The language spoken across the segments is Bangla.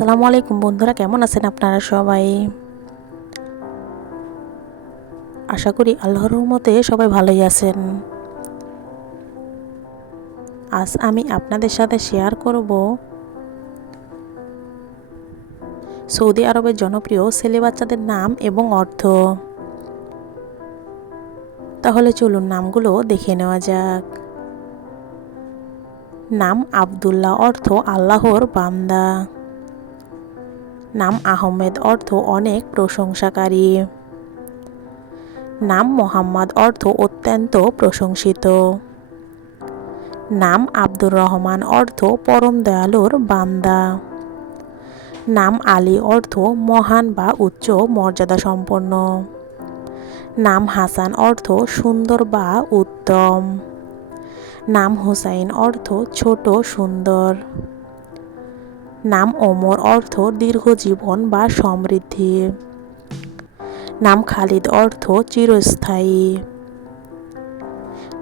আসসালামু আলাইকুম বন্ধুরা, কেমন আছেন আপনারা সবাই? আশা করি আল্লাহর রহমতে সবাই ভালোই আছেন। আজ আমি আপনাদের সাথে শেয়ার করব সৌদি আরবের জনপ্রিয় ছেলে বাচ্চাদের নাম এবং অর্থ। তাহলে চলুন নামগুলো দেখে নেওয়া যাক। নাম আব্দুল্লাহ, অর্থ আল্লাহর বান্দা। নাম আহমেদ, অর্থ অনেক প্রশংসাকারী। নাম মোহাম্মদ, অর্থ অত্যন্ত প্রশংসিত। নাম আব্দুর রহমান, অর্থ পরম দয়ালুর বান্দা। নাম আলী, অর্থ মহান বা উচ্চ মর্যাদা সম্পন্ন। নাম হাসান, অর্থ সুন্দর বা উত্তম। নাম হুসাইন, অর্থ ছোট সুন্দর। নাম ওমর, অর্থ দীর্ঘজীবন বা সমৃদ্ধি। নাম খালিদ, অর্থ চিরস্থায়ী।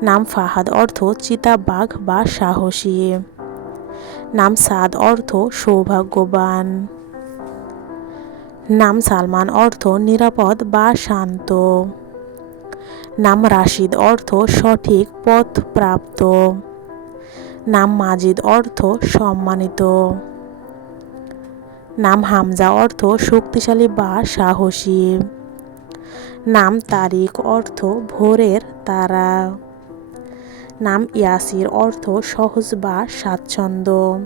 নাম ফাহাদ, অর্থ চিতাবাঘ বা সাহসী। নাম সাদ, অর্থ সৌভাগ্যবান। নাম সালমান, অর্থ নিরাপদ বা শান্ত। নাম রাশিদ, অর্থ সঠিক পথ প্রাপ্ত। নাম মাজিদ, অর্থ সম্মানিত। নাম হামজা, অর্থ শক্তিশালী বা সাহসী। নাম তারিক, অর্থ ভোরের তারা। নাম ইয়াসির, অর্থ সহজ বা স্বাচ্ছন্দ্য।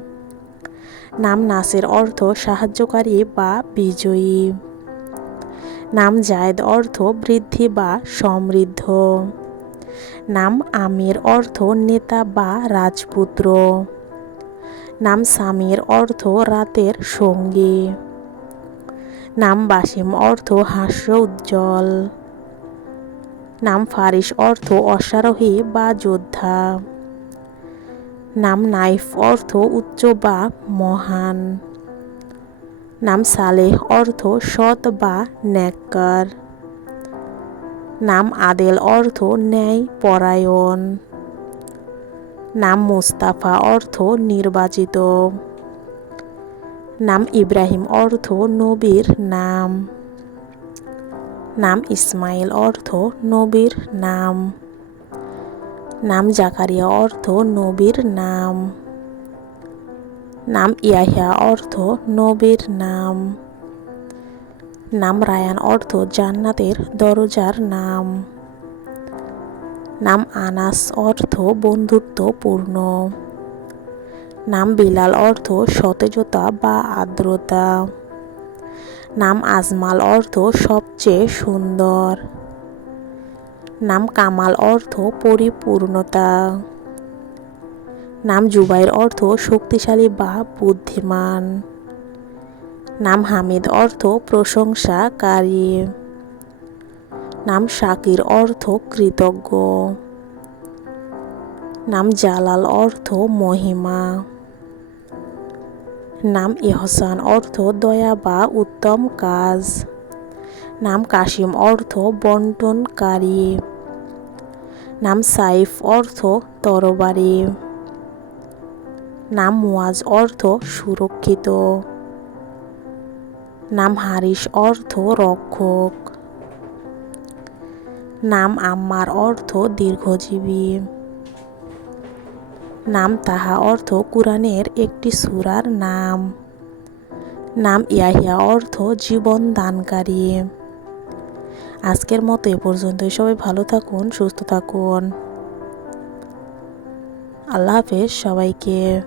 নাম নাসির, অর্থ সাহায্যকারী বা বিজয়ী। নাম জায়েদ, অর্থ বৃদ্ধি বা সমৃদ্ধ। নাম আমির, অর্থ নেতা বা রাজপুত্র। নাম সামির, অর্থ রাতের সঙ্গী। নাম বাসিম, অর্থ হাস্য উজ্জ্বল। নাম ফারিস, অর্থ অশ্বারোহী বা যোদ্ধা। নাম নাইফ, অর্থ উচ্চ বা মহান। নাম সালেহ, অর্থ সৎ বা নেককার। নাম আদেল, অর্থ ন্যায় পরায়ণ। নাম মুস্তাফা, অর্থ নির্বাচিত। নাম ইব্রাহিম, অর্থ নবীর নাম। নাম ইসমাইল, অর্থ নবীর নাম। নাম জাকারিয়া, অর্থ নবীর নাম। নাম ইয়াহিয়া, অর্থ নবীর নাম। নাম রায়ান, অর্থ জান্নাতের দরজার নাম। নাম আনাস, অর্থ বন্ধুত্বপূর্ণ। নাম বিলাল, অর্থ সতেজতা বা আর্দ্রতা। নাম আজমাল, অর্থ সবচেয়ে সুন্দর। নাম কামাল, অর্থ পরিপূর্ণতা। নাম জুবাইর, অর্থ শক্তিশালী বা বুদ্ধিমান। নাম হামিদ, অর্থ প্রশংসাকারী। নাম শাকির, অর্থ কৃতজ্ঞ। নাম জালাল, অর্থ মহিমা। নাম ইহসান, অর্থ দয়া বা উত্তম কাজ। নাম কাশিম, অর্থ বন্টনকারী। নাম সাইফ, অর্থ তরবারি। নাম মুয়াজ, অর্থ সুরক্ষিত। নাম হারিস, অর্থ রক্ষক। নাম আম্মার, অর্থ দীর্ঘজীবী। নাম তাহা, অর্থ কুরআনের একটি সূরার নাম। নাম ইয়াহিয়া, অর্থ জীবন দানকারী। আজকের মতো এ পর্যন্তই। সবাই ভালো থাকুন, সুস্থ থাকুন। আল্লাহ হাফেজ সবাইকে।